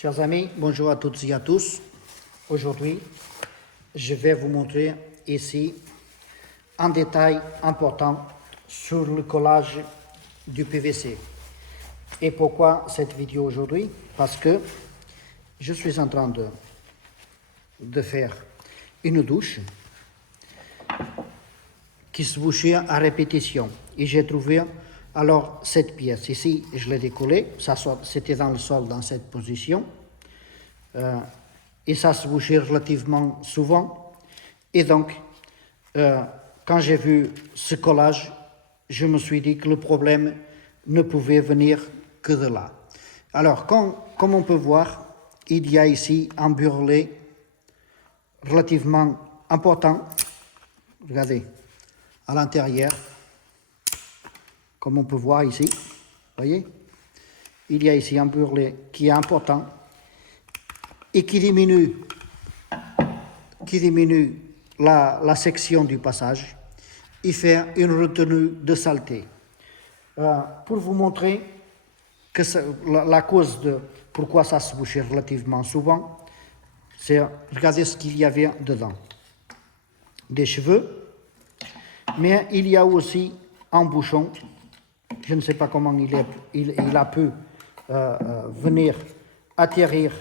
Chers amis, bonjour à toutes et à tous. Aujourd'hui, je vais vous montrer ici un détail important sur le collage du PVC. Et pourquoi cette vidéo aujourd'hui? Parce que je suis en train de faire une douche qui se bouchait à répétition. Et j'ai trouvé alors cette pièce. Ici, je l'ai décollée, c'était dans le sol dans cette position. Et ça se bouchait relativement souvent. Et donc, quand j'ai vu ce collage, je me suis dit que le problème ne pouvait venir que de là. Alors, comme on peut voir, il y a ici un burlet relativement important. Regardez, à l'intérieur, comme on peut voir ici, voyez, il y a ici un burlet qui est important et qui diminue la section du passage et fait une retenue de saleté. Pour vous montrer que la cause de pourquoi ça se bouchait relativement souvent, c'est regardez ce qu'il y avait dedans. Des cheveux, mais il y a aussi un bouchon. Je ne sais pas comment il a pu venir atterrir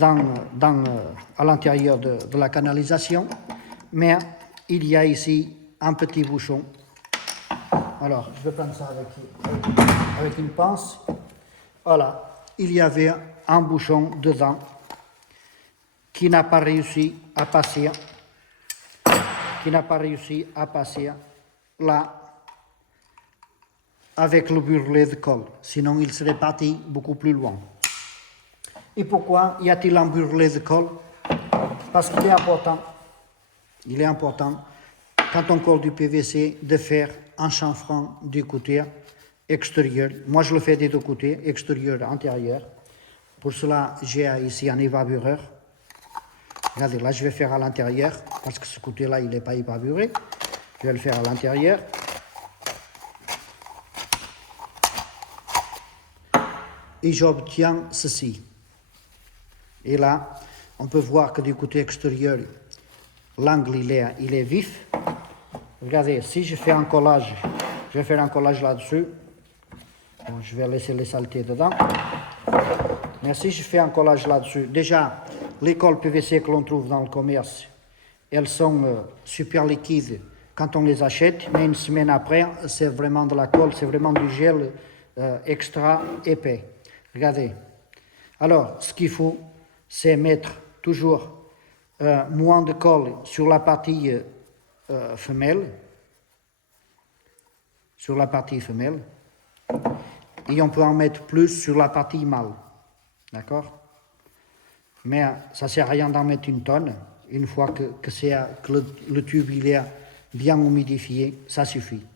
à l'intérieur de la canalisation, mais il y a ici un petit bouchon. Alors, je vais prendre ça avec une pince. Voilà, il y avait un bouchon dedans qui n'a pas réussi à passer, là avec le burlet de colle, sinon il serait parti beaucoup plus loin. Et pourquoi y a-t-il un burlet de colle? Parce qu'il est important, quand on colle du PVC, de faire un chanfrein du côté extérieur. Moi, je le fais des deux côtés, extérieur et intérieur. Pour cela, j'ai ici un évaporeur. Regardez, là, je vais faire à l'intérieur, parce que ce côté-là, il n'est pas évaporé. Je vais le faire à l'intérieur. Et j'obtiens ceci. Et là, on peut voir que du côté extérieur, l'angle il est vif. Regardez, si je fais un collage, je vais faire un collage là-dessus. Bon, je vais laisser les saletés dedans. Mais si je fais un collage là-dessus, déjà, les colles PVC que l'on trouve dans le commerce, elles sont super liquides quand on les achète, mais une semaine après, c'est vraiment de la colle, c'est vraiment du gel extra épais. Regardez. Alors, ce qu'il faut, c'est mettre toujours moins de colle sur la partie femelle, et on peut en mettre plus sur la partie mâle, d'accord? Mais ça ne sert à rien d'en mettre une tonne, une fois que le tube il est bien humidifié, ça suffit.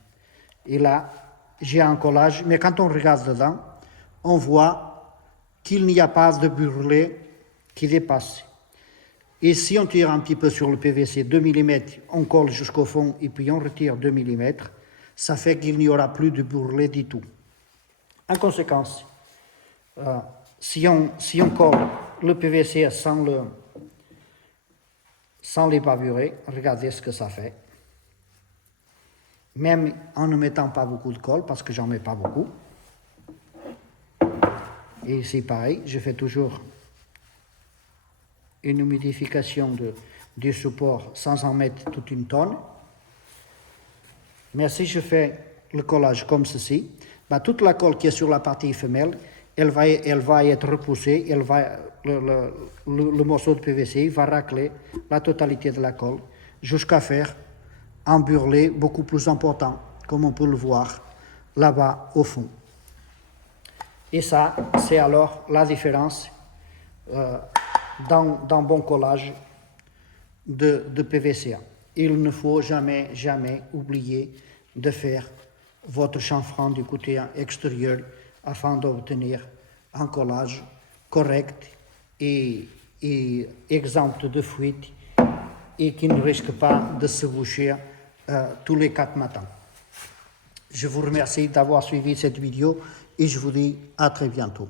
Et là, j'ai un collage, mais quand on regarde dedans, on voit qu'il n'y a pas de burlet qui dépasse. Et si on tire un petit peu sur le PVC 2 mm, on colle jusqu'au fond et puis on retire 2 mm, ça fait qu'il n'y aura plus de burlet du tout. En conséquence, si on colle le PVC sans l'évaporer, regardez ce que ça fait. Même en ne mettant pas beaucoup de colle, parce que j'en mets pas beaucoup. Et ici pareil, je fais toujours une humidification du support sans en mettre toute une tonne. Mais si je fais le collage comme ceci, toute la colle qui est sur la partie femelle, elle va être repoussée, le morceau de PVC va racler la totalité de la colle jusqu'à faire un burlet beaucoup plus important, comme on peut le voir là-bas au fond. Et ça, c'est alors la différence d'un bon collage de PVC. Il ne faut jamais oublier de faire votre chanfrein du côté extérieur afin d'obtenir un collage correct et exempt de fuite et qui ne risque pas de se boucher tous les 4 matins. Je vous remercie d'avoir suivi cette vidéo et je vous dis à très bientôt.